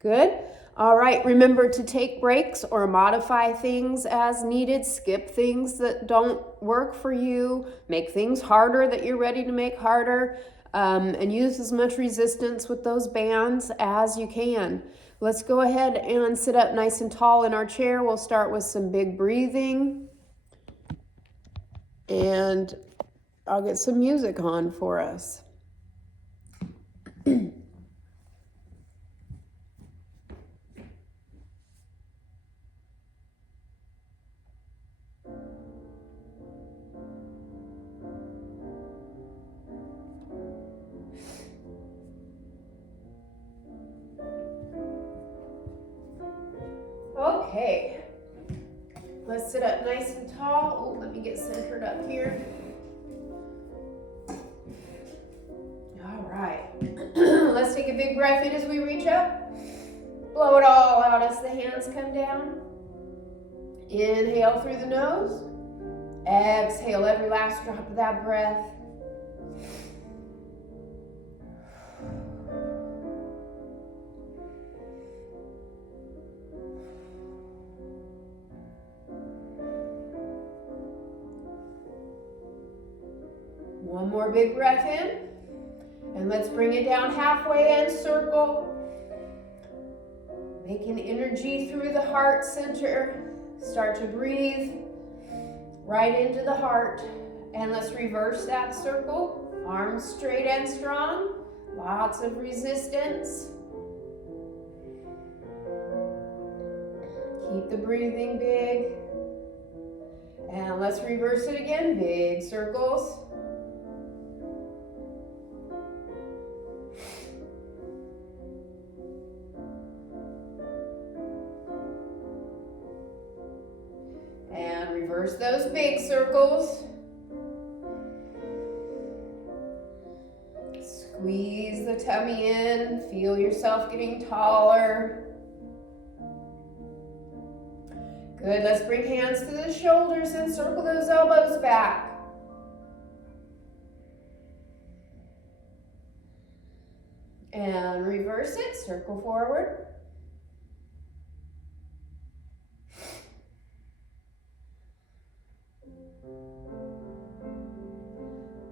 Good. All right, remember to take breaks or modify things as needed. Skip things that don't work for you. Make things harder that you're ready to make harder. And use as much resistance with those bands as you can. Let's go ahead and sit up nice and tall in our chair. We'll start with some big breathing. And I'll get some music on for us. Okay, let's sit up nice and tall. Oh, let me get centered up here. All right, let's take a big breath in as we reach up. Blow it all out as the hands come down. Inhale through the nose. Exhale every last drop of that breath. One more big breath in. And let's bring it down halfway and circle. Making energy through the heart center. Start to breathe right into the heart. And let's reverse that circle. Arms straight and strong. Lots of resistance. Keep the breathing big. And let's reverse it again. Big circles. And reverse those big circles. Squeeze the tummy in. Feel yourself getting taller. Good, let's bring hands to the shoulders and circle those elbows back. And reverse it, circle forward.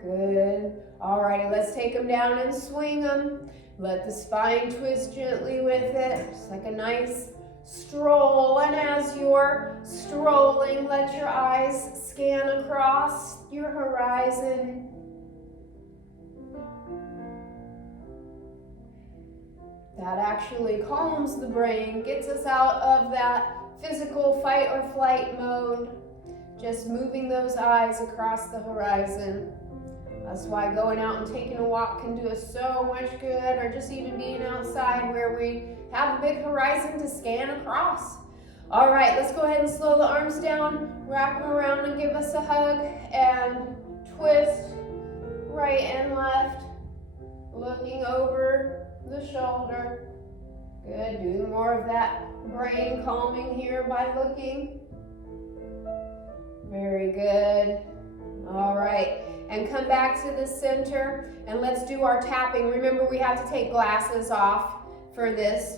Good. Alrighty, let's take them down and swing them. Let the spine twist gently with it, just like a nice stroll. And as you're strolling, let your eyes scan across your horizon. That actually calms the brain, gets us out of that physical fight or flight mode. Just moving those eyes across the horizon. That's why going out and taking a walk can do us so much good, or just even being outside where we have a big horizon to scan across. All right, let's go ahead and slow the arms down, wrap them around and give us a hug, and twist right and left, looking over the shoulder. Good, doing more of that brain calming here by looking. Very good. All right. And come back to the center and let's do our tapping. Remember, we have to take glasses off for this.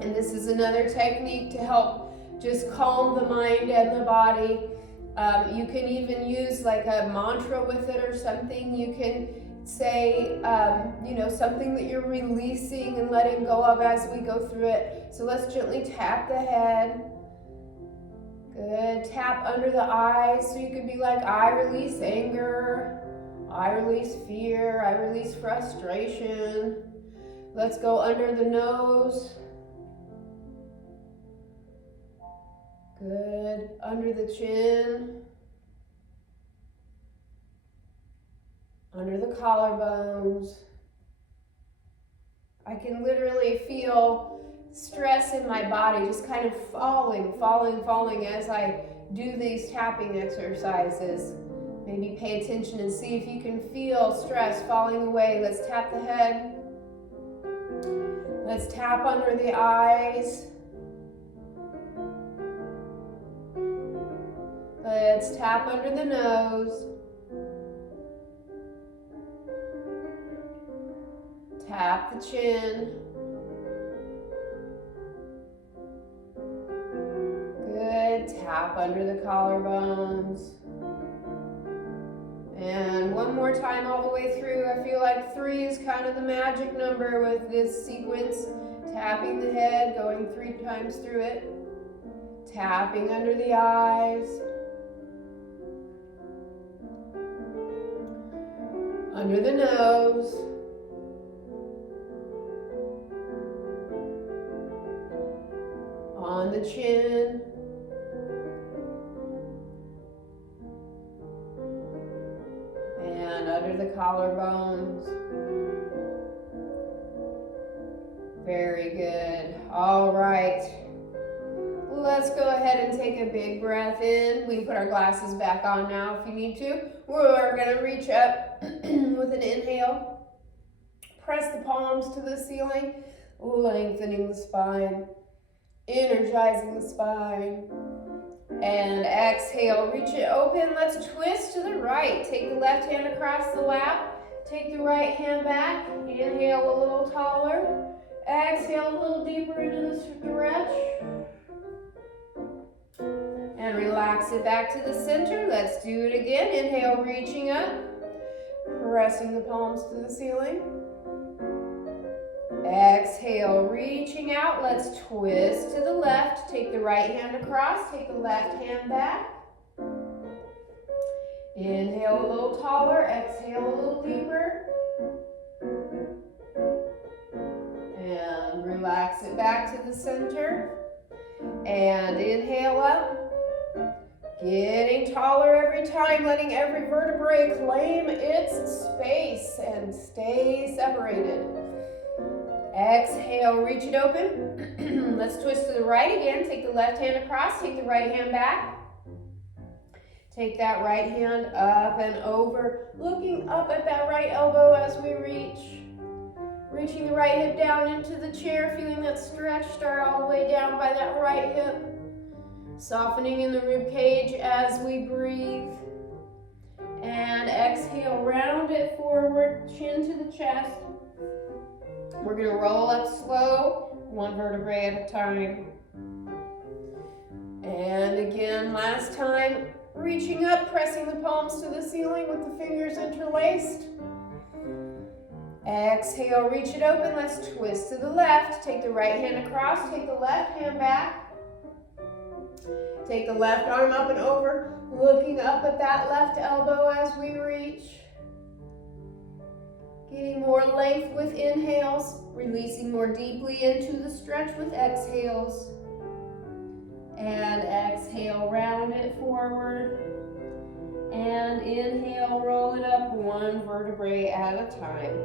And this is another technique to help just calm the mind and the body. You can even use like a mantra with it or something. You can say, something that you're releasing and letting go of as we go through it. So let's gently tap the head. Good. Tap under the eyes. So you could be like, I release anger. I release fear. I release frustration. Let's go under the nose. Good. Under the chin. Under the collarbones. I can literally feel stress in my body just kind of falling as I do these tapping exercises. Maybe pay attention and see if you can feel stress falling away. Let's tap the head. Let's tap under the eyes. Let's tap under the nose. Tap the chin. Tap under the collarbones. And one more time all the way through. I feel like 3 is kind of the magic number with this sequence. Tapping the head, going 3 times through it. Tapping under the eyes. Under the nose. On the chin. And under the collarbones. Very good. All right. Let's go ahead and take a big breath in. We can put our glasses back on now if you need to. We're going to reach up with an inhale. Press the palms to the ceiling, lengthening the spine, energizing the spine. And exhale, reach it open. Let's twist to the right. Take the left hand across the lap. Take the right hand back. Inhale a little taller. Exhale a little deeper into the stretch. And relax it back to the center. Let's do it again. Inhale, reaching up. Pressing the palms to the ceiling. Exhale, reaching out. Let's twist to the left. Take the right hand across. Take the left hand back. Inhale a little taller. Exhale a little deeper. And relax it back to the center. And inhale up. Getting taller every time, letting every vertebrae claim its space and stay separated. Exhale, reach it open. Let's twist to the right again. Take the left hand across, take the right hand back. Take that right hand up and over, looking up at that right elbow as we reach. Reaching the right hip down into the chair, feeling that stretch start all the way down by that right hip. Softening in the rib cage as we breathe. And exhale, round it forward, chin to the chest. We're going to roll up slow, 1 vertebrae at a time. And again, last time, reaching up, pressing the palms to the ceiling with the fingers interlaced. Exhale, reach it open. Let's twist to the left. Take the right hand across, take the left hand back. Take the left arm up and over, looking up at that left elbow as we reach. Getting more length with inhales, releasing more deeply into the stretch with exhales. And exhale, round it forward. And inhale, roll it up 1 vertebrae at a time.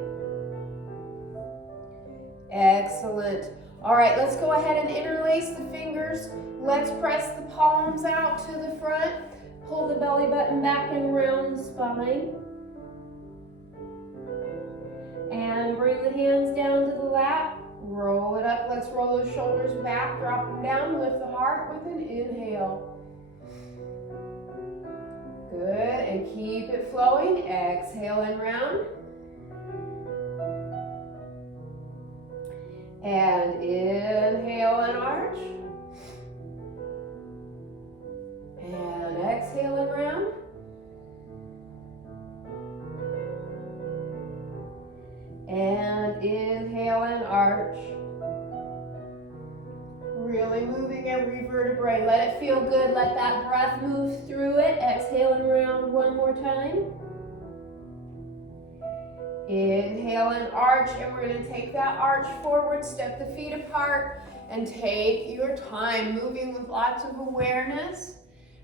Excellent. All right, let's go ahead and interlace the fingers. Let's press the palms out to the front. Pull the belly button back and around the spine. And bring the hands down to the lap. Roll it up. Let's roll those shoulders back. Drop them down. Lift the heart with an inhale. Good. And keep it flowing. Exhale and round. And inhale and arch. And exhale and round. And inhale and arch. Really moving every vertebrae. Let it feel good. Let that breath move through it. Exhale and round 1 more time. Inhale and arch, and we're going to take that arch forward, step the feet apart, and take your time, moving with lots of awareness.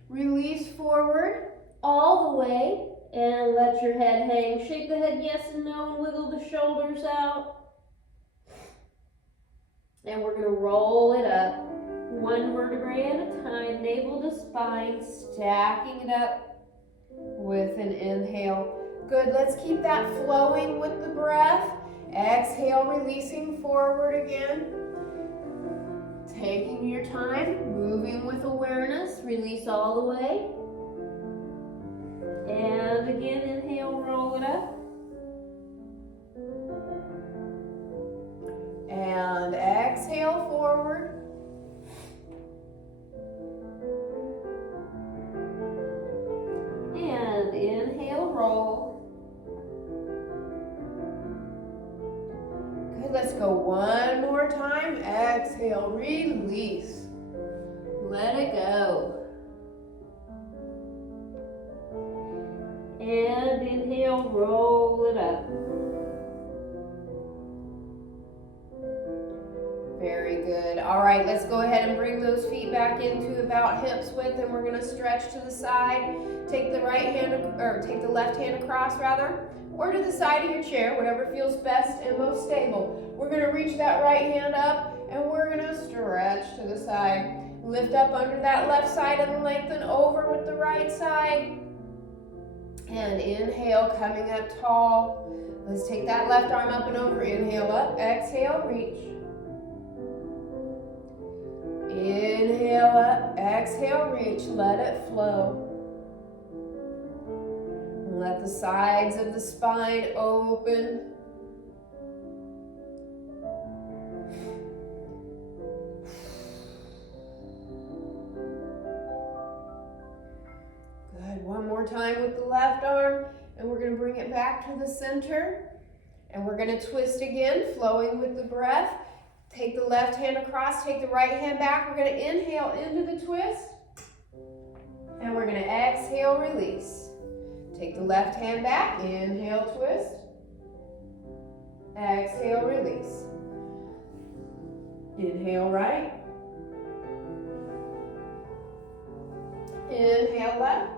Release forward all the way, and let your head hang. Shake the head yes and no, and wiggle the shoulders out. And we're going to roll it up, 1 vertebrae at a time, navel to spine, stacking it up with an inhale. Good, let's keep that flowing with the breath. Exhale, releasing forward again. Taking your time, moving with awareness. Release all the way. And again, inhale, roll it up. And exhale, forward. exhale, release. Let it go. And inhale, roll it up. Very good. All right, let's go ahead and bring those feet back into about hips width, and we're going to stretch to the side. Take the right hand, or take the left hand across rather, or to the side of your chair, whatever feels best and most stable. We're going to reach that right hand up, and we're going to stretch to the side. Lift up under that left side and lengthen over with the right side. And inhale, coming up tall. Let's take that left arm up and over. Inhale up, exhale, reach. Inhale up, exhale, reach. Let it flow. Let the sides of the spine open. Good. One more time with the left arm, and we're going to bring it back to the center. And we're going to twist again, flowing with the breath. Take the left hand across, take the right hand back. We're going to inhale into the twist. And we're going to exhale, release. Take the left hand back, inhale, twist. Exhale, release. Inhale, right. Inhale, left.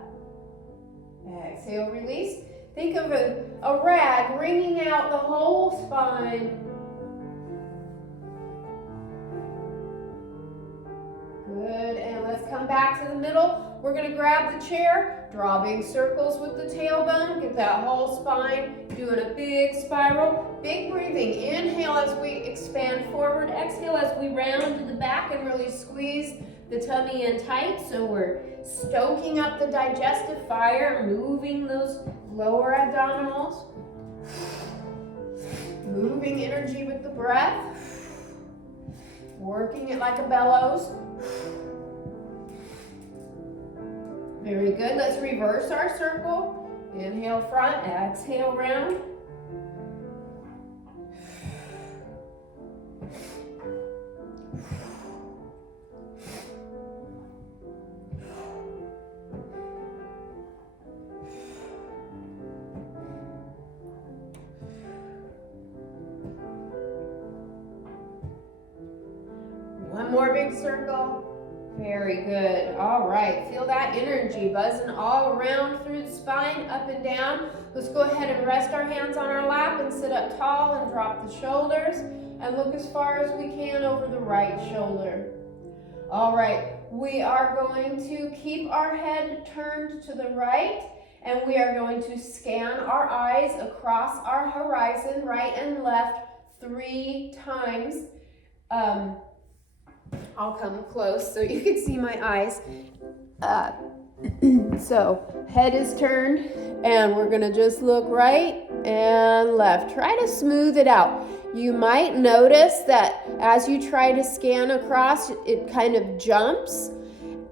Exhale, release. Think of a rag wringing out the whole spine. Good, and let's come back to the middle. We're going to grab the chair, draw big circles with the tailbone, get that whole spine, doing a big spiral. Big breathing. Inhale as we expand forward. Exhale as we round to the back and really squeeze the tummy in tight. So we're stoking up the digestive fire, moving those lower abdominals. Moving energy with the breath. Working it like a bellows. Very good. Let's reverse our circle. Inhale front, exhale round. One more big circle. Very good. All right. Feel that energy buzzing all around through the spine, up and down. Let's go ahead and rest our hands on our lap and sit up tall and drop the shoulders and look as far as we can over the right shoulder. All right. We are going to keep our head turned to the right, and we are going to scan our eyes across our horizon, right and left, 3 times. I'll come close so you can see my eyes. So head is turned, and we're gonna just look right and left. Try to smooth it out. You might notice that as you try to scan across, it kind of jumps.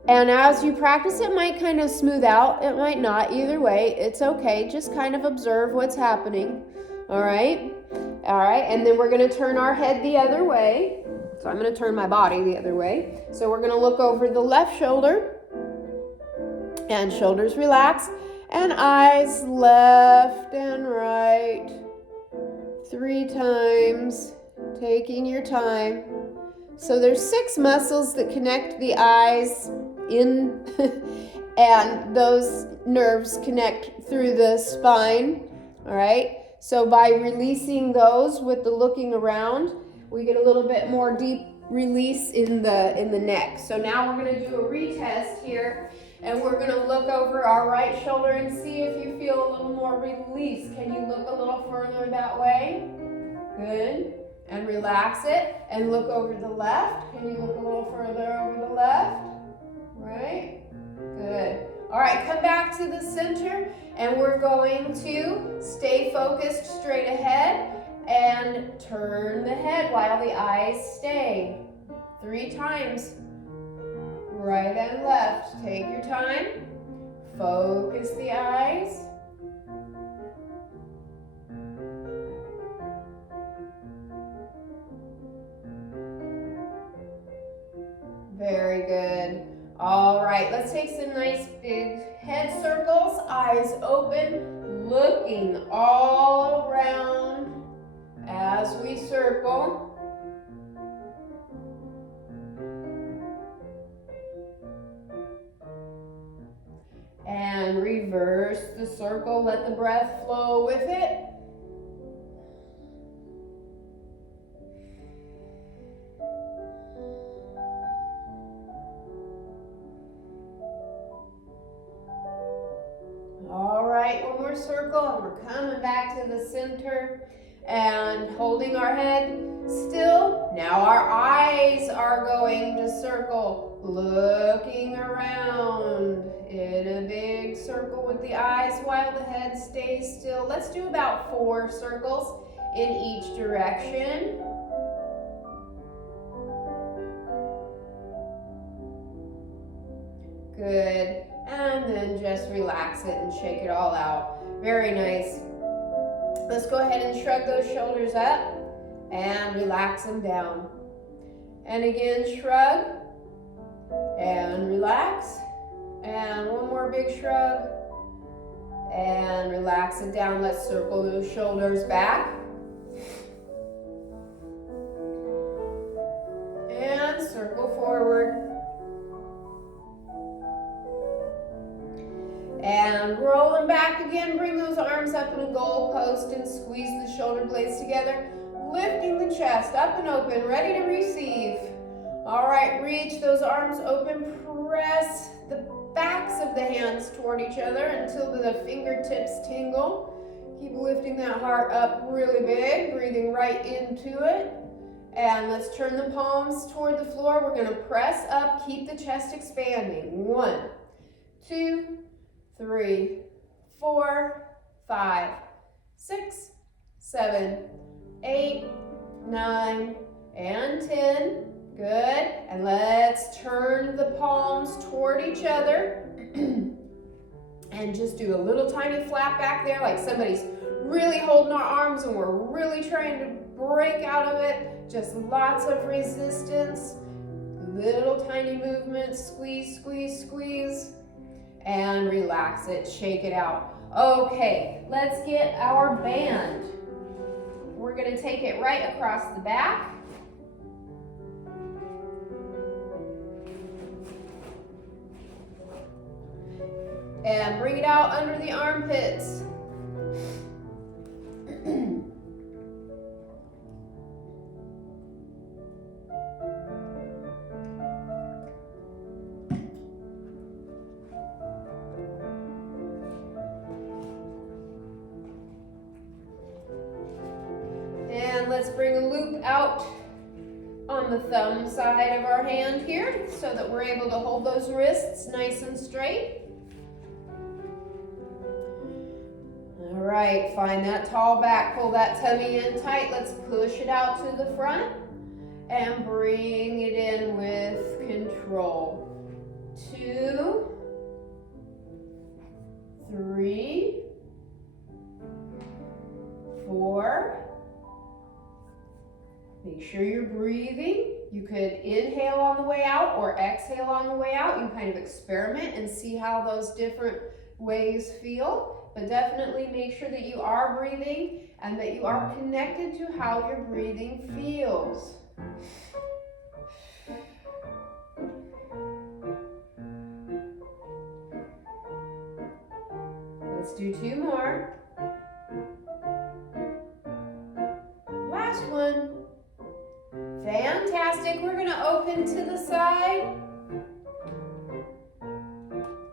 And as you practice, it might kind of smooth out. It might not. Either way, it's okay. Just kind of observe what's happening. All right? All right, and then we're gonna turn our head the other way. So I'm going to turn my body the other way. So we're going to look over the left shoulder, and shoulders relax, and eyes left and right, 3 times, taking your time. So there's 6 muscles that connect the eyes in, and those nerves connect through the spine. All right. So by releasing those with the looking around, we get a little bit more deep release in the neck. So now we're going to do a retest here, and we're going to look over our right shoulder and see if you feel a little more release. Can you look a little further that way? Good. And relax it. And look over the left. Can you look a little further over the left? Right? Good. All right, come back to the center, and we're going to stay focused straight ahead. And turn the head while the eyes stay. 3 times. Right and left. Take your time. Focus the eyes. Very good. All right, let's take some nice big head circles, eyes open, looking all around as we circle. And reverse the circle, let the breath flow with it. All right, one more circle, and we're coming back to the center and holding our head still. Now our eyes are going to circle, looking around in a big circle with the eyes while the head stays still. Let's do about 4 circles in each direction. Good. And then just relax it and shake it all out. Very nice. Let's go ahead and shrug those shoulders up and relax them down. And again, shrug and relax. And one more big shrug and relax it down. Let's circle those shoulders back. And circle forward. And roll them back again. Bring those arms up in a goal post and squeeze the shoulder blades together. Lifting the chest up and open, ready to receive. All right, reach those arms open. Press the backs of the hands toward each other until the fingertips tingle. Keep lifting that heart up really big, breathing right into it. And let's turn the palms toward the floor. We're going to press up, keep the chest expanding. 1, 2, 3, 4, 5, 6, 7, 8, 9, and 10. Good. And let's turn the palms toward each other. And just do a little tiny flap back there, like somebody's really holding our arms and we're really trying to break out of it. Just lots of resistance. Little tiny movements. Squeeze, squeeze, squeeze. And relax it, shake it out. Okay, let's get our band. We're going to take it right across the back. And bring it out under the armpits. Let's bring a loop out on the thumb side of our hand here so that we're able to hold those wrists nice and straight. All right, find that tall back, pull that tummy in tight. Let's push it out to the front and bring it in with control. 2, 3, 4. Make sure you're breathing. You could inhale on the way out or exhale on the way out. You kind of experiment and see how those different ways feel. But definitely make sure that you are breathing and that you are connected to how your breathing feels. Let's do 2 more. Last one. Fantastic. We're going to open to the side.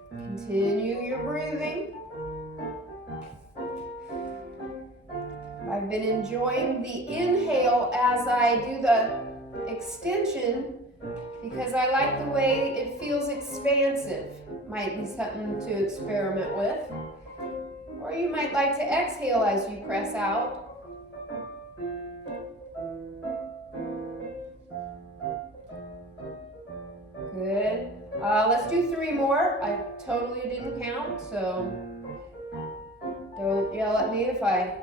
Continue your breathing. I've been enjoying the inhale as I do the extension because I like the way it feels expansive. Might be something to experiment with. Or you might like to exhale as you press out. Good. Let's do 3 more. I totally didn't count, so don't yell at me if I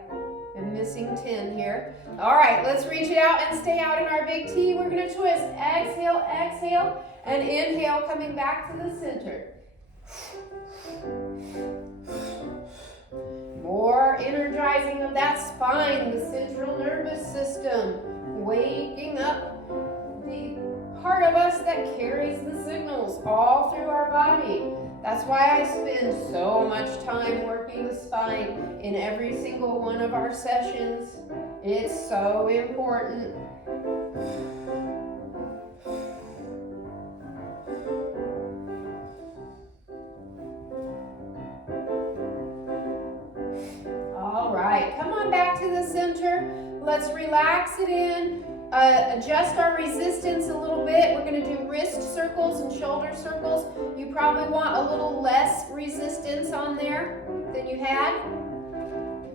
I'm missing 10 here. All right, let's reach it out and stay out in our big T. We're gonna twist. Exhale, exhale, and inhale, coming back to the center. More energizing of that spine, the central nervous system, waking up the part of us that carries the signals all through our body. That's why I spend so much time working the spine in every single one of our sessions. It's so important. All right, come on back to the center. Let's relax it in. Adjust our resistance a little bit. We're going to do wrist circles and shoulder circles. You probably want a little less resistance on there than you had.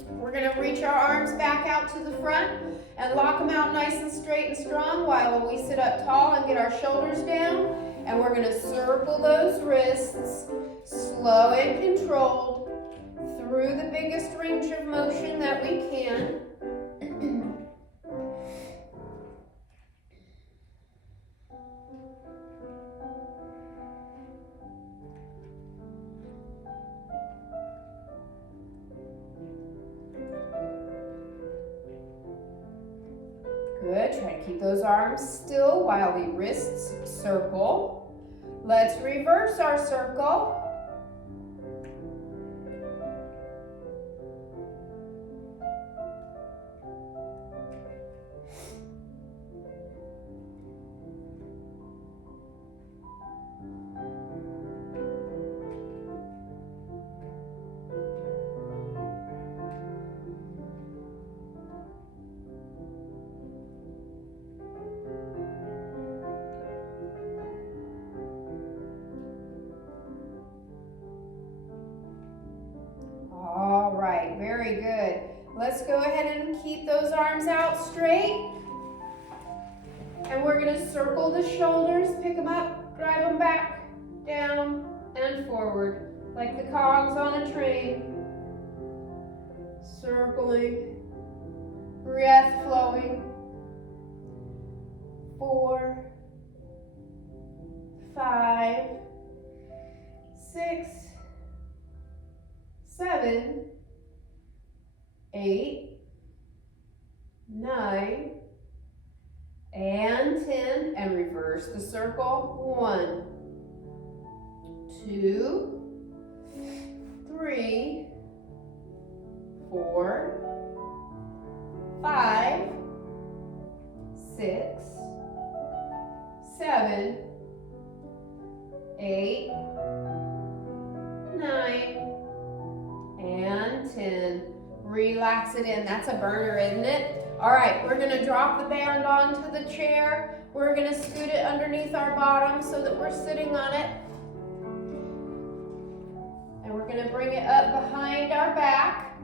We're going to reach our arms back out to the front and lock them out nice and straight and strong while we sit up tall and get our shoulders down. And we're going to circle those wrists, slow and controlled, through the biggest range of motion that we can. Good, try to keep those arms still while the wrists circle. Let's reverse our circle. Very good. Let's go ahead and keep those arms out straight. And we're going to circle the shoulders, pick them up, drive them back, down, and forward, like the cogs on a train. Circling, breath flowing. 4, 5, 6, 7, 8, 9, and 10, and reverse the circle. 1, 2, 3, 4, 5, 6, 7, 8, 9, and 10. Relax it in. That's a burner, isn't it? All right, we're going to drop the band onto the chair. We're going to scoot it underneath our bottom so that we're sitting on it. And we're going to bring it up behind our back.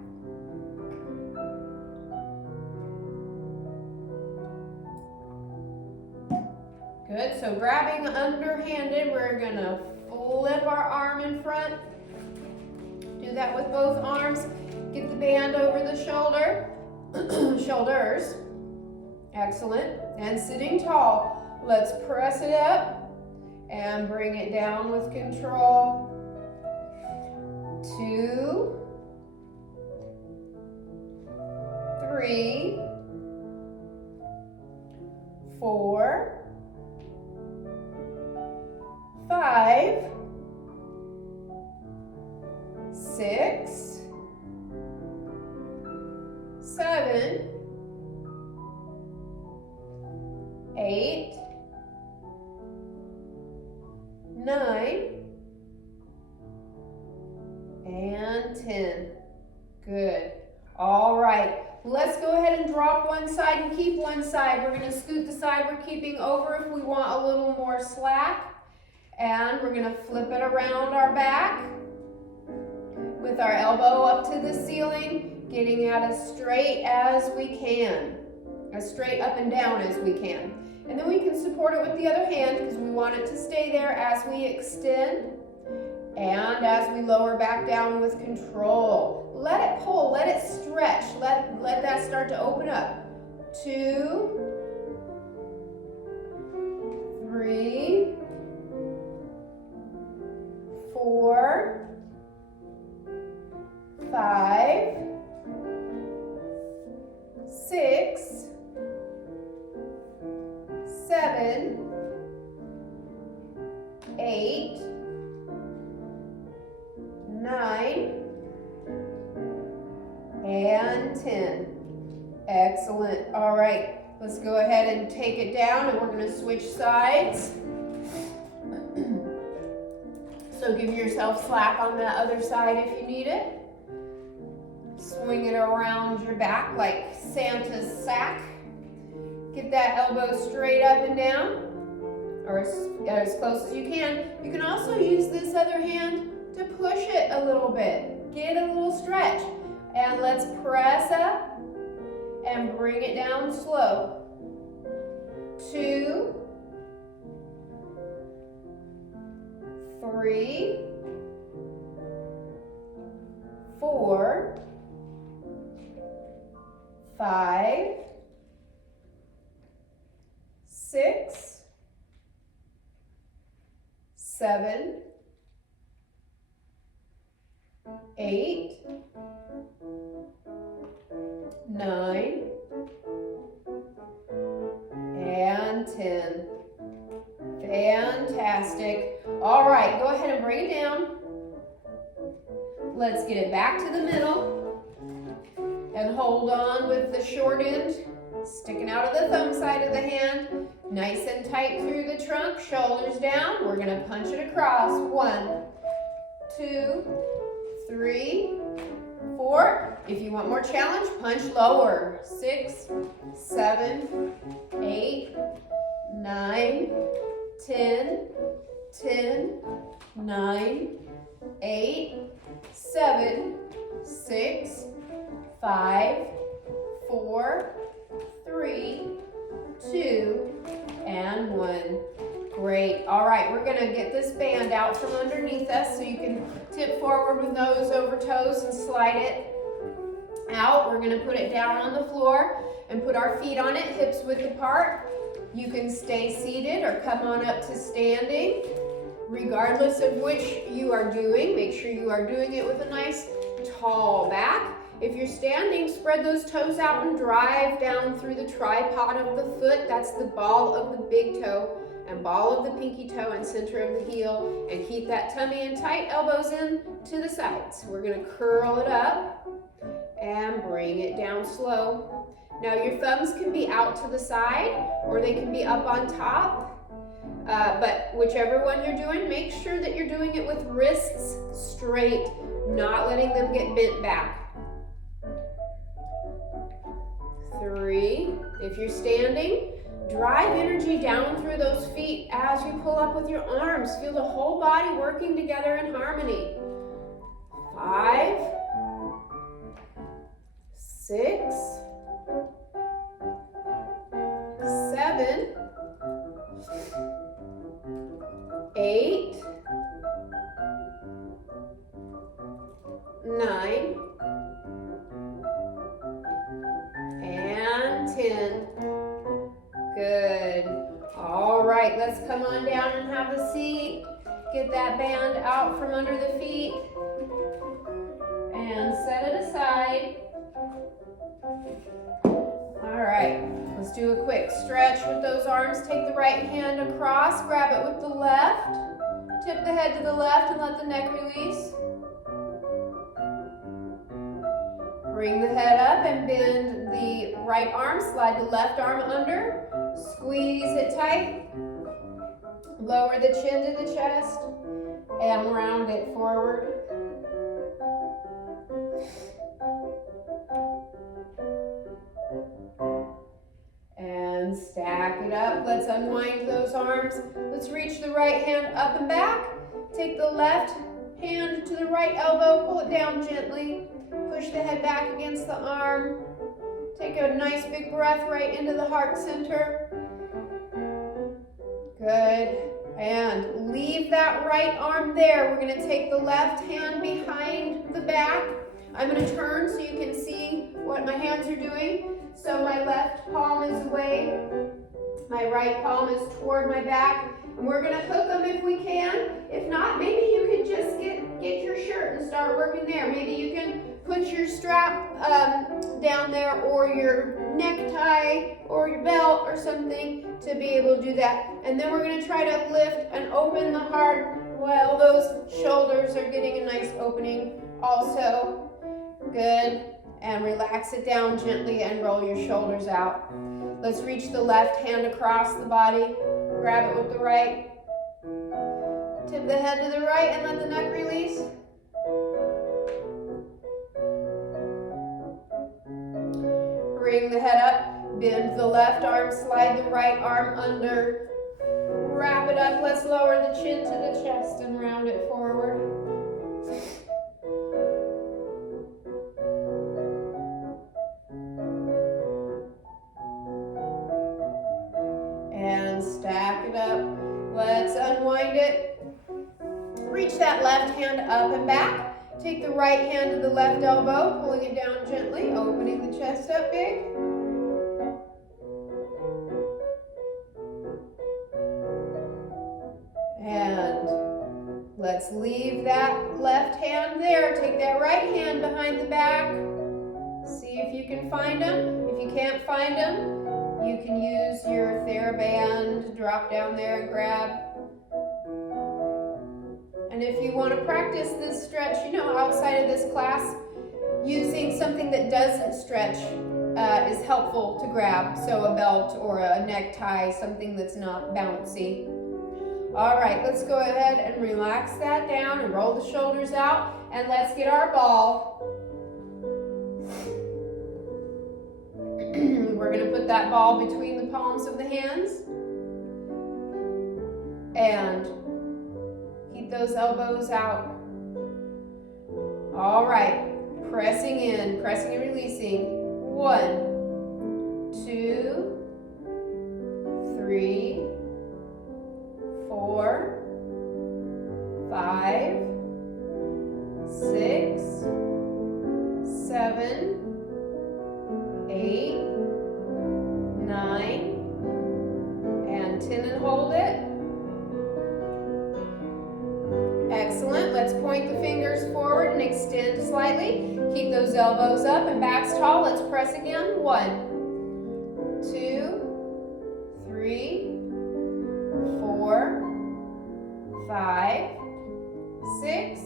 Good, so grabbing underhanded, we're going to flip our arm in front. Do that with both arms. Get the band over the shoulders. Excellent. And sitting tall, let's press it up and bring it down with control. 2, 3, 4, 5, 6, 7, 8, 9, and 10. Good. All right. Let's go ahead and drop one side and keep one side. We're going to scoot the side we're keeping over if we want a little more slack. And we're going to flip it around our back with our elbow up to the ceiling, getting out as straight as we can, as straight up and down as we can. And then we can support it with the other hand because we want it to stay there as we extend and as we lower back down with control. let it pull, let it stretch, let that start to open up. 2, 3, 4, 5, 6, 7, 8, 9, and 10. Excellent. All right, let's go ahead and take it down, and we're going to switch sides. So give yourself slack on that other side if you need it. Swing it around your back like Santa's sack. Get that elbow straight up and down, or as close as you can. You can also use this other hand to push it a little bit. Get a little stretch. And let's press up and bring it down slow. 2, 3, 4, 5, 6, 7, 8, 9, and 10. Fantastic. All right, go ahead and bring it down. Let's get it back to the middle and hold on with the short end sticking out of the thumb side of the hand. Nice and tight through the trunk, shoulders down. We're gonna punch it across. 1, 2, 3, 4. If you want more challenge, punch lower. 6, 7, 8, 9, 10, 10, 9, 8, 7, 6, 5, 4, 3, 2, and 1. Great. All right, we're going to get this band out from underneath us so you can tip forward with nose over toes and slide it out. We're going to put it down on the floor and put our feet on it, hips width apart. You can stay seated or come on up to standing. Regardless of which you are doing, make sure you are doing it with a nice tall back. If you're standing, spread those toes out and drive down through the tripod of the foot. That's the ball of the big toe and ball of the pinky toe and center of the heel. And keep that tummy in tight, elbows in to the sides. We're going to curl it up and bring it down slow. Now your thumbs can be out to the side or they can be up on top. But whichever one you're doing, make sure that you're doing it with wrists straight, not letting them get bent back. 3. If you're standing, drive energy down through those feet as you pull up with your arms. Feel the whole body working together in harmony. 5, 6, 7, 8, 9, and 10. Good. All right, let's come on down and have a seat. Get that band out from under the feet and set it aside. All right, let's do a quick stretch with those arms. Take the right hand across, grab it with the left. Tip the head to the left and let the neck release. Bring the head up and bend the right arm, slide the left arm under. Squeeze it tight. Lower the chin to the chest and round it forward. And stack it up. Let's unwind those arms. Let's reach the right hand up and back. Take the left hand to the right elbow, pull it down gently. Push the head back against the arm. Take a nice big breath right into the heart center. Good. And leave that right arm there. We're going to take the left hand behind the back. I'm going to turn so you can see what my hands are doing. So my left palm is away, my right palm is toward my back, and we're going to hook them if we can. If not, maybe you could just get your shirt and start working there. Maybe you can put your strap down there, or your necktie or your belt or something to be able to do that. And then we're going to try to lift and open the heart while those shoulders are getting a nice opening also. Good. And relax it down gently and roll your shoulders out. Let's reach the left hand across the body. Grab it with the right. Tip the head to the right and let the neck release. Bring the head up. Bend the left arm. Slide the right arm under. Wrap it up. Let's lower the chin to the chest and round it forward. And stack it up. Let's unwind it. Reach that left hand up and back. Take the right hand to the left elbow, pulling it down gently, opening the chest up big. And let's leave that left hand there. Take that right hand behind the back. See if you can find them. If you can't find them, you can use your TheraBand, drop down there and grab. And if you want to practice this stretch, outside of this class, using something that doesn't stretch is helpful to grab. So a belt or a necktie, something that's not bouncy. All right, let's go ahead and relax that down and roll the shoulders out. And let's get our ball. We're going to put that ball between the palms of the hands. And keep those elbows out. All right, pressing in, pressing and releasing. 1, 2, 3, 4, 5, 6, 7, 8, 9, and 10, and hold it. Excellent. Let's point the fingers forward and extend slightly. Keep those elbows up and backs tall. Let's press again. 1, 2, 3, 4, 5, 6,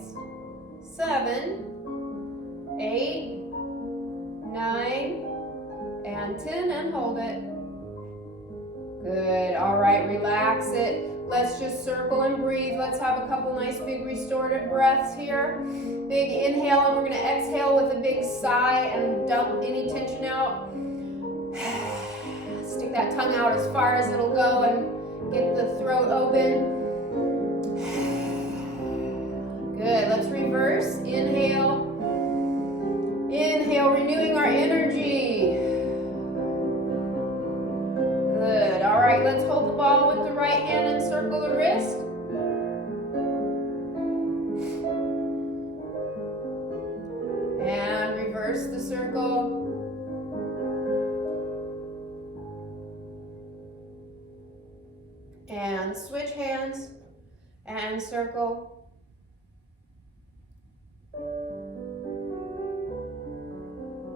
7, 8, 9, and 10, and hold it. Good. All right, relax it. Let's just circle and breathe. Let's have a couple nice big restorative breaths here. Big inhale, and we're going to exhale with a big sigh and dump any tension out. Stick that tongue out as far as it'll go and get the throat open. Good. Let's reverse. Inhale. Inhale, renewing our energy. Good. All right, let's hold the ball with the right hand and circle the wrist. And reverse the circle. And switch hands and circle.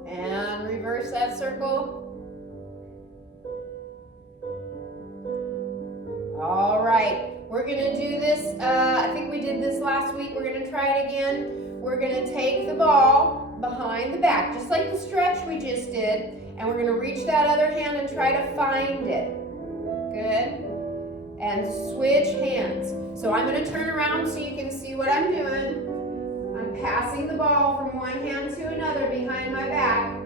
And reverse that circle. All right, we're gonna do this, I think we did this last week. We're gonna try it again. We're gonna take the ball behind the back, just like the stretch we just did, and we're gonna reach that other hand and try to find it. Good. And switch hands. So I'm gonna turn around so you can see what I'm doing. I'm passing the ball from one hand to another behind my back.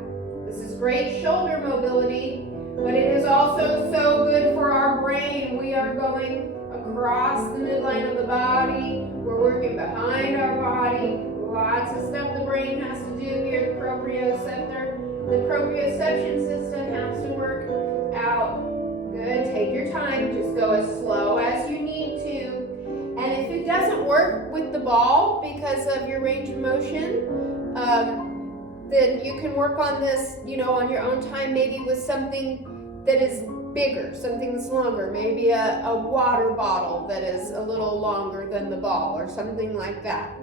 This is great shoulder mobility, but it is also so good for our brain. We are going across the midline of the body. We're working behind our body. Lots of stuff the brain has to do here. The proprioception system has to work out. Good. Take your time. Just go as slow as you need to. And if it doesn't work with the ball because of your range of motion, then you can work on this, you know, on your own time, maybe with something that is bigger, something that's longer, maybe a water bottle that is a little longer than the ball or something like that.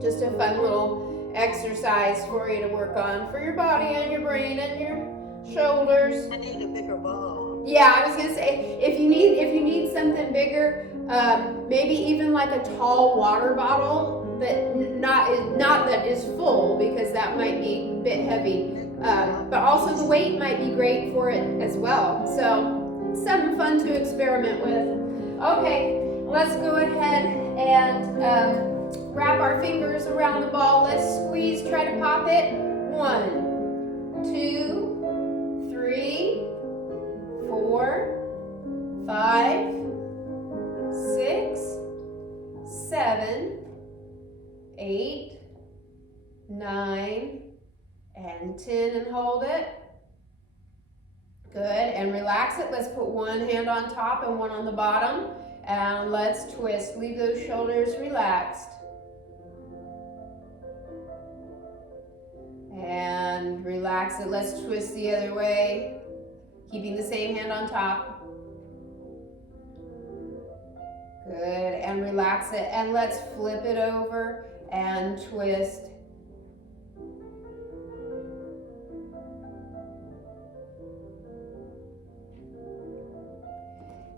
Just a fun little exercise for you to work on for your body and your brain and your shoulders. I need a bigger ball. Yeah, I was gonna say, if you need something bigger, maybe even like a tall water bottle that not that is full, because that might be a bit heavy. But also the weight might be great for it as well. So something fun to experiment with. Okay, let's go ahead and wrap our fingers around the ball. Let's squeeze, try to pop it. 1, 2, 3, 4, 5, 6, 7, 8, 9, and 10, and hold it. Good, and relax it. Let's put one hand on top and one on the bottom, and let's twist. Leave those shoulders relaxed. And relax it. Let's twist the other way, keeping the same hand on top. Good, and relax it, and let's flip it over and twist.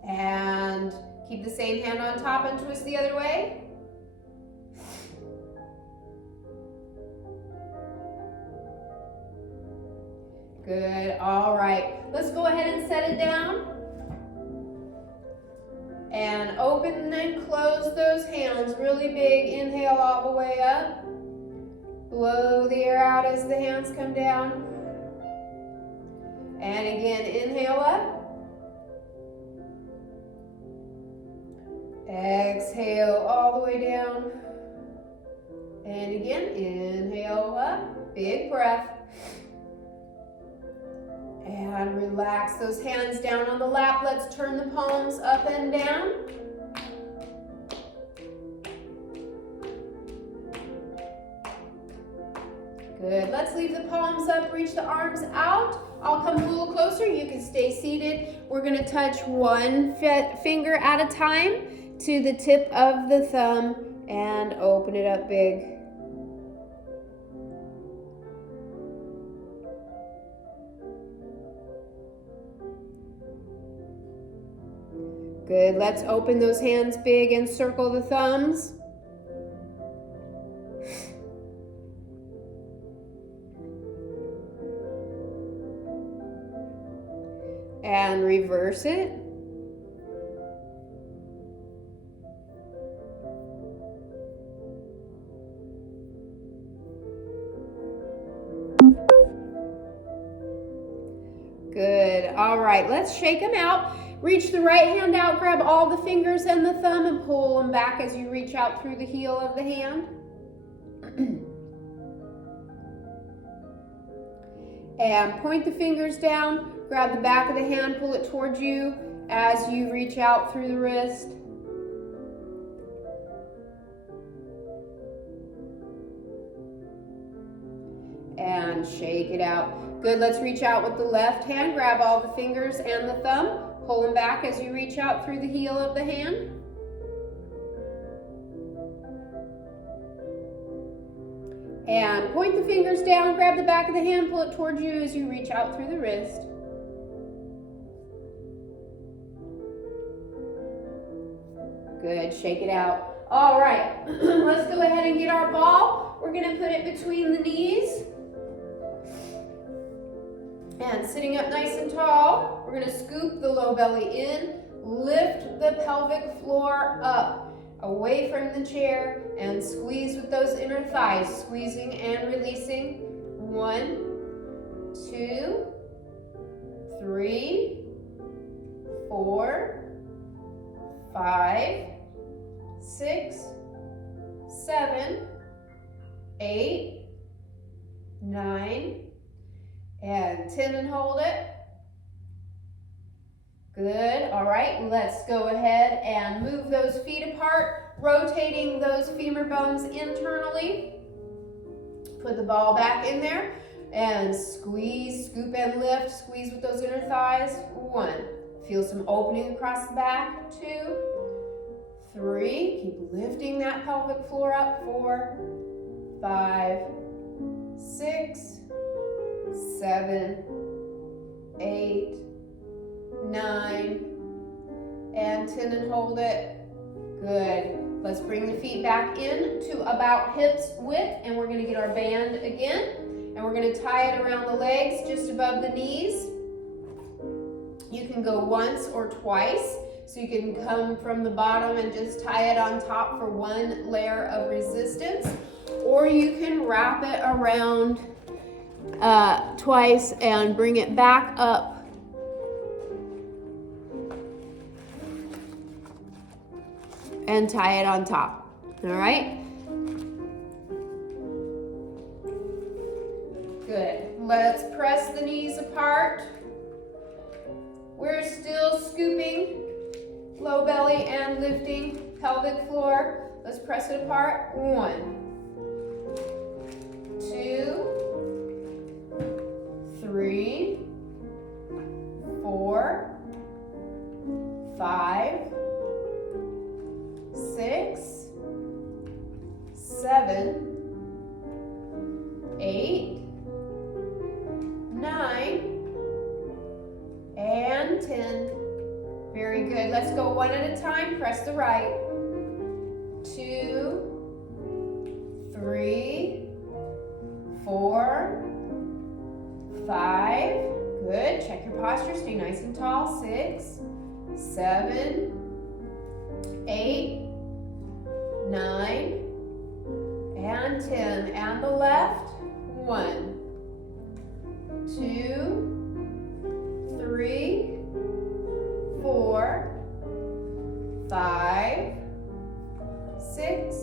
And keep the same hand on top and twist the other way. Good, all right. Let's go ahead and set it down. And open and close those hands really big. Inhale all the way up. Blow the air out as the hands come down. And again, inhale up. Exhale all the way down. And again, inhale up. Big breath. And relax those hands down on the lap. Let's turn the palms up and down. Good. Let's leave the palms up. Reach the arms out. I'll come a little closer. You can stay seated. We're going to touch one finger at a time to the tip of the thumb and open it up big. Good, let's open those hands big and circle the thumbs. And reverse it. Good, all right, let's shake them out. Reach the right hand out, grab all the fingers and the thumb and pull them back as you reach out through the heel of the hand. And point the fingers down, grab the back of the hand, pull it towards you as you reach out through the wrist. And shake it out. Good, let's reach out with the left hand, grab all the fingers and the thumb. Pull them back as you reach out through the heel of the hand. And point the fingers down, grab the back of the hand, pull it towards you as you reach out through the wrist. Good, shake it out. All right, let's go ahead and get our ball. We're gonna put it between the knees. And sitting up nice and tall, we're gonna scoop the low belly in, lift the pelvic floor up, away from the chair, and squeeze with those inner thighs, squeezing and releasing. 1, 2, 3, 4, 5, 6, 7, 8, 9, and 10, and hold it. Good, all right, let's go ahead and move those feet apart, rotating those femur bones internally. Put the ball back in there and squeeze, scoop and lift. Squeeze with those inner thighs. 1. Feel some opening across the back. 2, 3. Keep lifting that pelvic floor up. 4, 5, 6, 7, 8, 9, and 10, and hold it. Good. Let's bring the feet back in to about hips width, and we're going to get our band again, and we're going to tie it around the legs just above the knees. You can go once or twice, so you can come from the bottom and just tie it on top for 1 layer of resistance, or you can wrap it around twice and bring it back up and tie it on top. All right? Good. Let's press the knees apart. We're still scooping low belly and lifting pelvic floor. Let's press it apart. 1, 2, 3, 4, 5, 6, 7, 8, 9, and 10. Very good. Let's go one at a time. Press the right. 2, 3, 4, 5. Good. Check your posture. Stay nice and tall. 6, 7, 8, 9, and 10. And the left. 1, 2, 3, 4, 5, 6,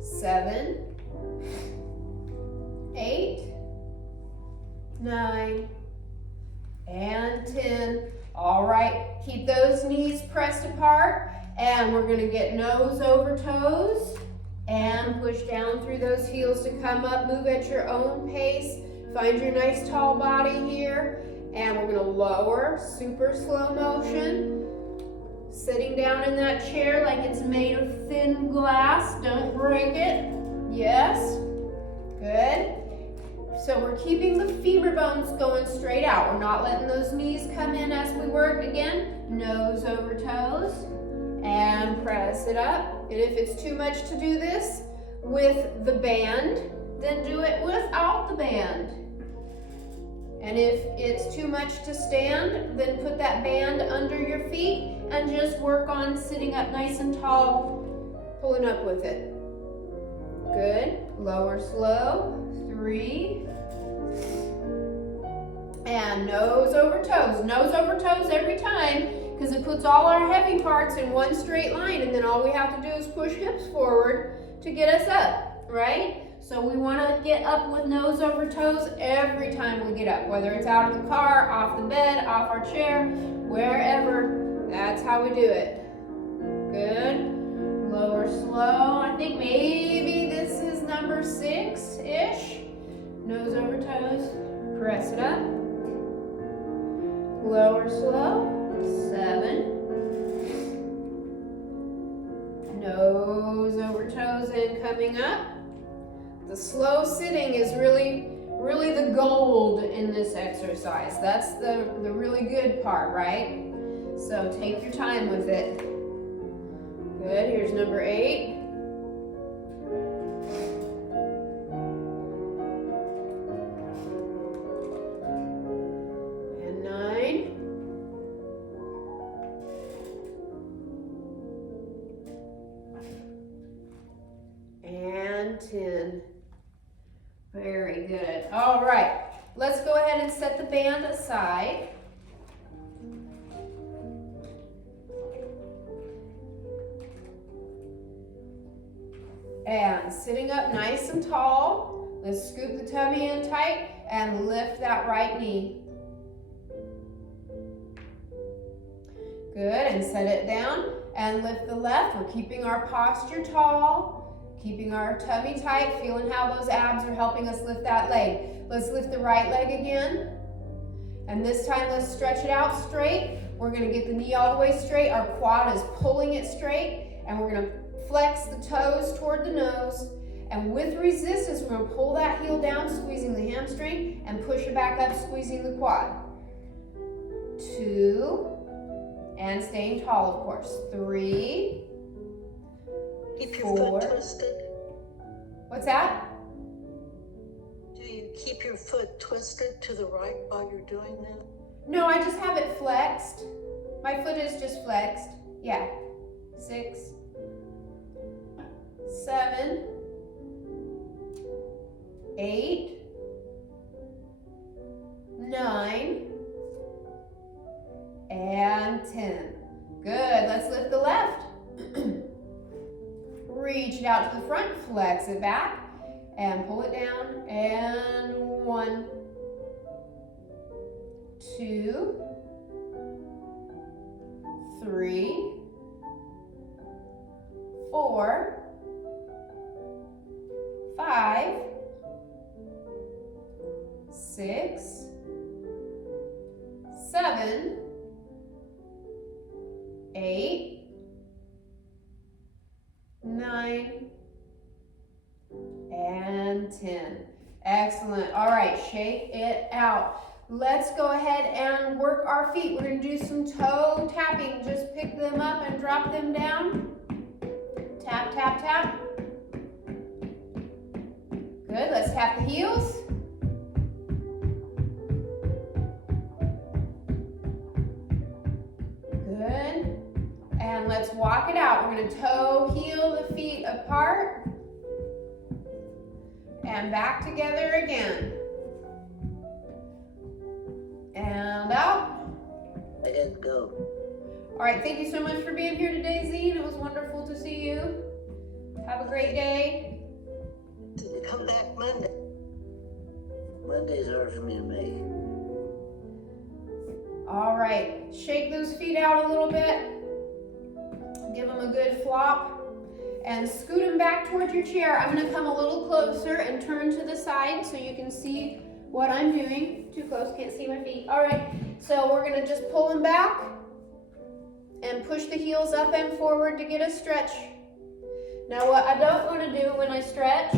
7, 8, 9, and 10. All right, keep those knees pressed apart, and we're going to get nose over toes and push down through those heels to come up. Move at your own pace. Find your nice tall body here, and we're going to lower, super slow motion. Sitting down in that chair like it's made of thin glass. Don't break it. Yes. Good. So we're keeping the femur bones going straight out. We're not letting those knees come in as we work. Again, nose over toes and press it up. And if it's too much to do this with the band, then do it without the band. And if it's too much to stand, then put that band under your feet and just work on sitting up nice and tall, pulling up with it. Good. Lower slow. 3. And nose over toes. Nose over toes every time, because it puts all our heavy parts in one straight line, and then all we have to do is push hips forward to get us up, right? So we want to get up with nose over toes every time we get up, whether it's out of the car, off the bed, off our chair, wherever. That's how we do it. Good. Lower slow. I think maybe this is number 6-ish. Nose over toes. Press it up. Lower slow. 7. Nose over toes and coming up. The slow sitting is really the gold in this exercise. That's the really good part, right? So take your time with it. Good. Here's number 8. And 9. And 10. Very good. All right. Let's go ahead and set the band aside. And sitting up nice and tall, let's scoop the tummy in tight and lift that right knee. Good, and set it down and lift the left. We're keeping our posture tall, Keeping our tummy tight, feeling how those abs are helping us lift that leg. Let's lift the right leg again. And this time, let's stretch it out straight. We're gonna get the knee all the way straight. Our quad is pulling it straight. And we're gonna flex the toes toward the nose. And with resistance, we're gonna pull that heel down, squeezing the hamstring, and push it back up, squeezing the quad. 2, and staying tall, of course. 3, Keep your 4. foot twisted. What's that? Do you keep your foot twisted to the right while you're doing that? No, I just have it flexed. My foot is just flexed. Yeah. 6, 7, 8, 9, and 10. Good. Let's lift the left. Reach it out to the front, flex it back, and pull it down. And 1, 2, 3, 4, 5, 6, 7, 8, 9, and 10. Excellent. All right, shake it out. Let's go ahead and work our feet. We're going to do some toe tapping. Just pick them up and drop them down. Tap, tap, tap. Good. Let's tap the heels. Good. And let's walk it out. We're going to toe heel the feet apart. And back together again. And out. And go. All right, thank you so much for being here today, Zine. It was wonderful to see you. Have a great day. Come back Monday. Mondays are for me to make. All right, shake those feet out a little bit. Give them a good flop. And scoot them back towards your chair. I'm going to come a little closer and turn to the side so you can see what I'm doing. Too close, can't see my feet. All right, so we're going to just pull them back and push the heels up and forward to get a stretch. Now what I don't want to do when I stretch,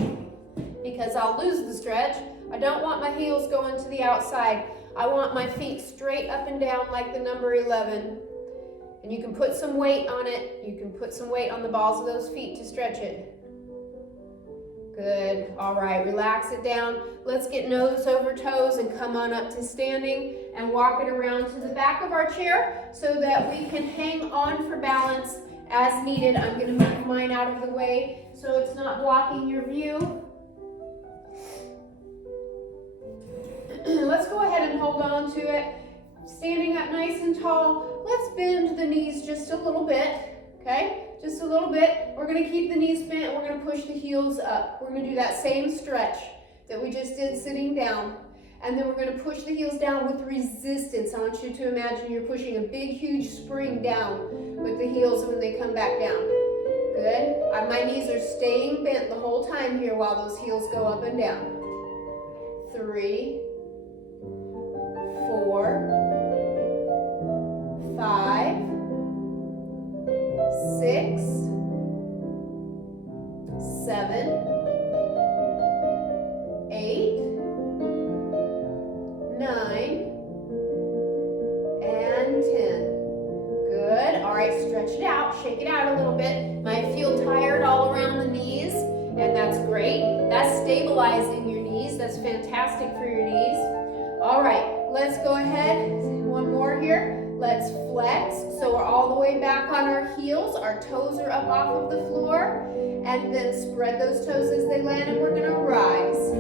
because I'll lose the stretch, I don't want my heels going to the outside. I want my feet straight up and down like the number 11. And you can put some weight on it. You can put some weight on the balls of those feet to stretch it. Good. All right, relax it down. Let's get nose over toes and come on up to standing and walk it around to the back of our chair so that we can hang on for balance as needed. I'm going to move mine out of the way so it's not blocking your view. Let's go ahead and hold on to it. Standing up nice and tall. Let's bend the knees just a little bit, okay? Just a little bit. We're going to keep the knees bent and we're going to push the heels up. We're going to do that same stretch that we just did sitting down. And then we're going to push the heels down with resistance. I want you to imagine you're pushing a big, huge spring down with the heels when they come back down. Good. My knees are staying bent the whole time here while those heels go up and down. 3, 4, 5, 6, 7, 8, 9, and 10. Good. All right, stretch it out, shake it out a little bit. Might feel tired all around the knees, and that's great. That's stabilizing your knees. That's fantastic for your knees. All right, let's go ahead. One more here. Let's flex, so we're all the way back on our heels. Our toes are up off of the floor. And then spread those toes as they land, and we're gonna rise.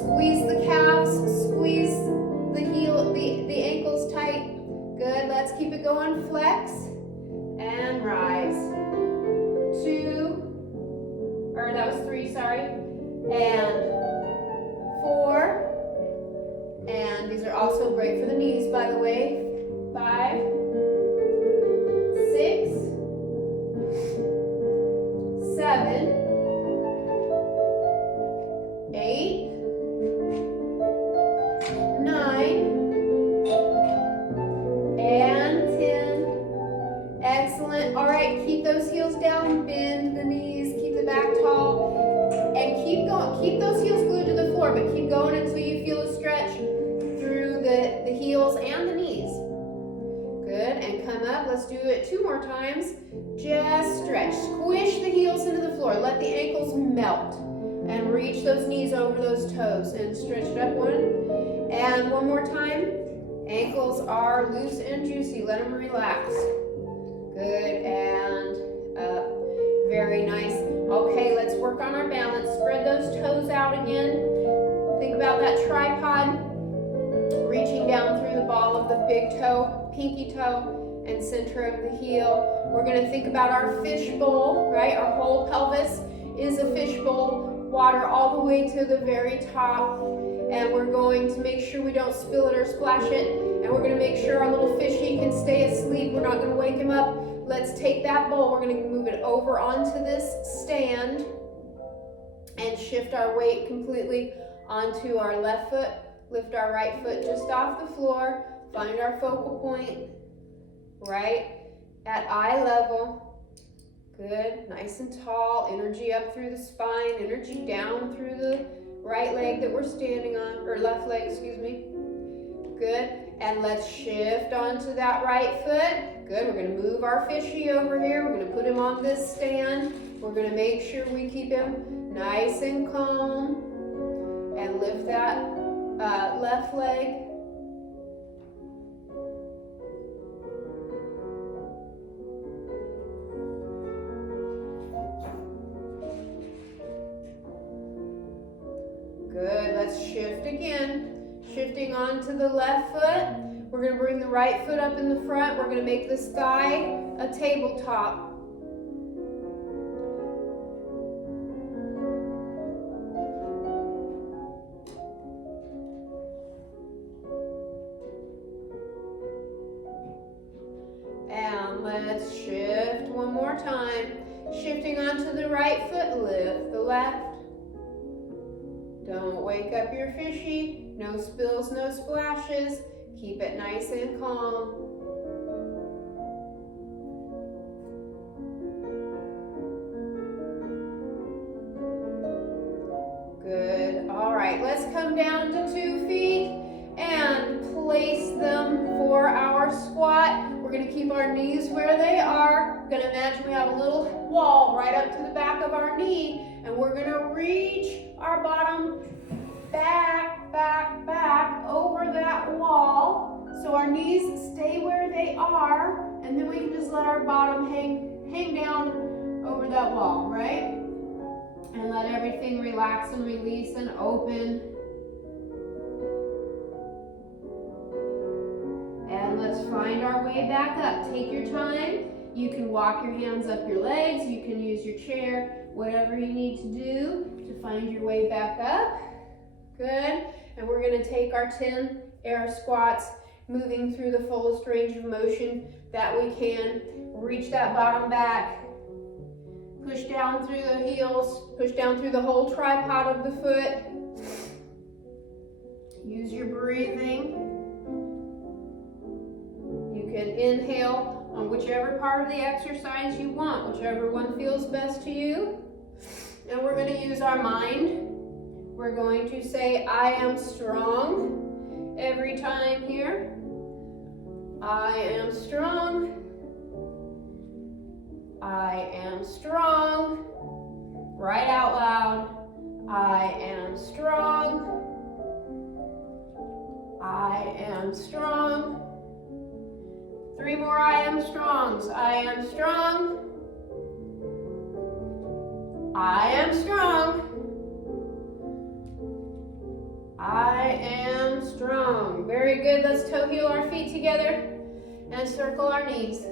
Squeeze the calves, squeeze the ankles tight. Good, let's keep it going. Flex, and rise. 2, or that was 3, sorry. And 4, and these are also great for the knees, by the way. 5, 6, 7, Excellent. All right, keep those heels down, bend the knees, keep the back tall, and keep going. Keep those heels glued to the floor, but keep going until you feel a stretch through the heels and the knees. Good, and come up. Let's do it 2 more times. Just stretch. Squish the heels into the floor. Let the ankles melt. And reach those knees over those toes. And stretch it up 1. And 1 more time. Ankles are loose and juicy. Let them relax. Good, and up. Very nice. Okay, let's work on our balance. Spread those toes out again. Think about that tripod. Reaching down through the ball of the big toe, pinky toe, and center of the heel. We're going to think about our fish bowl, right? Our whole pelvis is a fish bowl. Water all the way to the very top. And we're going to make sure we don't spill it or splash it. And we're going to make sure our little fishy can stay asleep. We're not going to wake him up. Let's take that bowl. We're going to move it over onto this stand and shift our weight completely onto our left foot. Lift our right foot just off the floor. Find our focal point right at eye level. Good, nice and tall. Energy up through the spine. Energy down through the right leg that we're standing on, or left leg, excuse me. Good, and let's shift onto that right foot. Good, we're gonna move our fishy over here. We're gonna put him on this stand. We're gonna make sure we keep him nice and calm. And lift that left leg. Good, let's shift again. Shifting onto the left foot. We're going to bring the right foot up in the front. We're going to make this thigh a tabletop. And let's shift 1 more time. Shifting onto the right foot, lift the left. Don't wake up your fishy. No spills, no splashes. Keep it nice and calm. Good. All right, let's come down to 2 feet and place them for our squat. We're going to keep our knees where they are. We're going to imagine we have a little wall right up to the back of our knee, and we're going to reach our bottom back, back, back over that wall. So our knees stay where they are, and then we can just let our bottom hang down over that wall, right? And let everything relax and release and open. And let's find our way back up. Take your time. You can walk your hands up your legs. You can use your chair, whatever you need to do to find your way back up. Good. And we're going to take our 10 air squats, moving through the fullest range of motion that we can. Reach that bottom back. Push down through the heels. Push down through the whole tripod of the foot. Use your breathing. You can inhale on whichever part of the exercise you want, whichever one feels best to you. And we're going to use our mind. We're going to say, I am strong every time here. I am strong. I am strong. Right out loud. I am strong. I am strong. 3 more I am strongs. I am strong. I am strong. I am strong. Very good. Let's toe heel our feet together and circle our knees.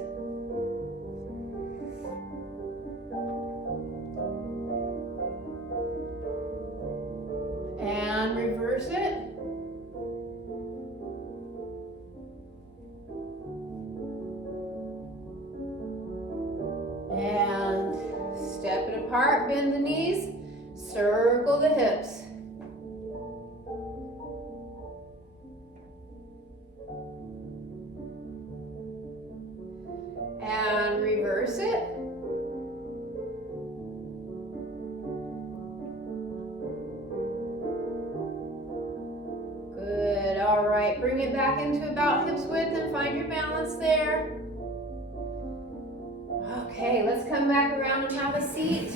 And reverse it. And step it apart, bend the knees, circle the hips. And reverse reverse it. Good, all right. Bring it back into about hips width and find your balance there. Okay, let's come back around and have a seat.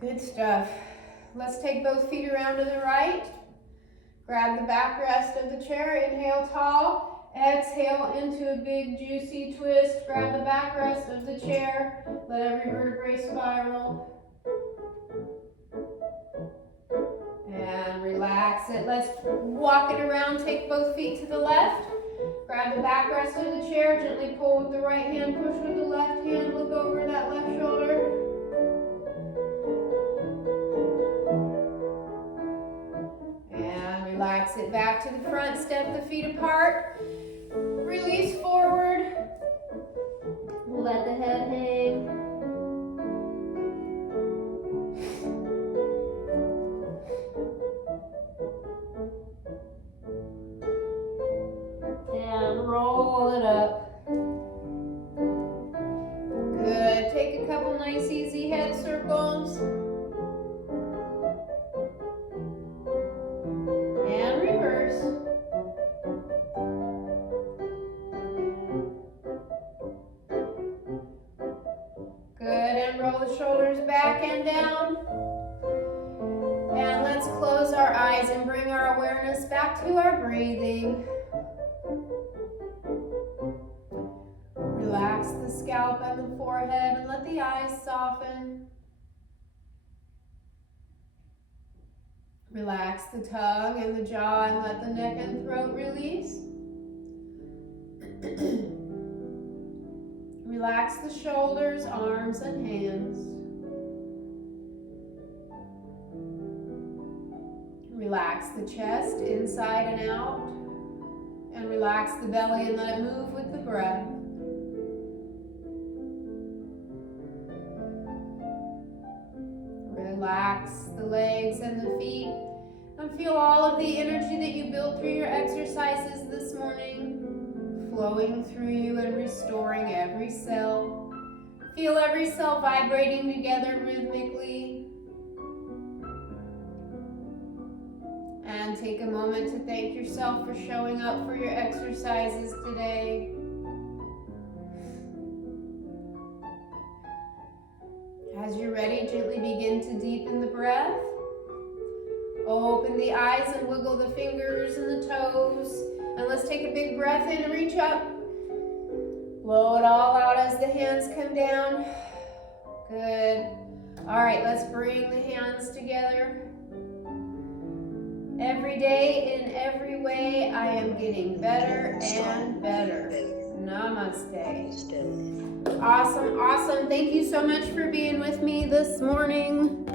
Good stuff. Let's take both feet around to the right. Grab the backrest of the chair. Inhale tall. Exhale into a big juicy twist. Grab the backrest of the chair. Let every vertebrae spiral. And relax it. Let's walk it around. Take both feet to the left. Grab the backrest of the chair. Gently pull with the right hand. Push with the left hand. Look over that left shoulder. Relax it back to the front, step the feet apart, release forward, let the head hang. And roll it up. Good, take a couple nice easy head circles. Back and down. And let's close our eyes and bring our awareness back to our breathing. Relax the scalp and the forehead and let the eyes soften. Relax the tongue and the jaw and let the neck and throat release. Relax the shoulders, arms, and hands. Relax the chest inside and out, and relax the belly and let it move with the breath. Relax the legs and the feet, and feel all of the energy that you built through your exercises this morning flowing through you and restoring every cell. Feel every cell vibrating together rhythmically. And take a moment to thank yourself for showing up for your exercises today. As you're ready, gently begin to deepen the breath. Open the eyes and wiggle the fingers and the toes. And let's take a big breath in and reach up. Blow it all out as the hands come down. Good. All right, let's bring the hands together. Every day, in every way, I am getting better and better. Namaste. Awesome, awesome. Thank you so much for being with me this morning.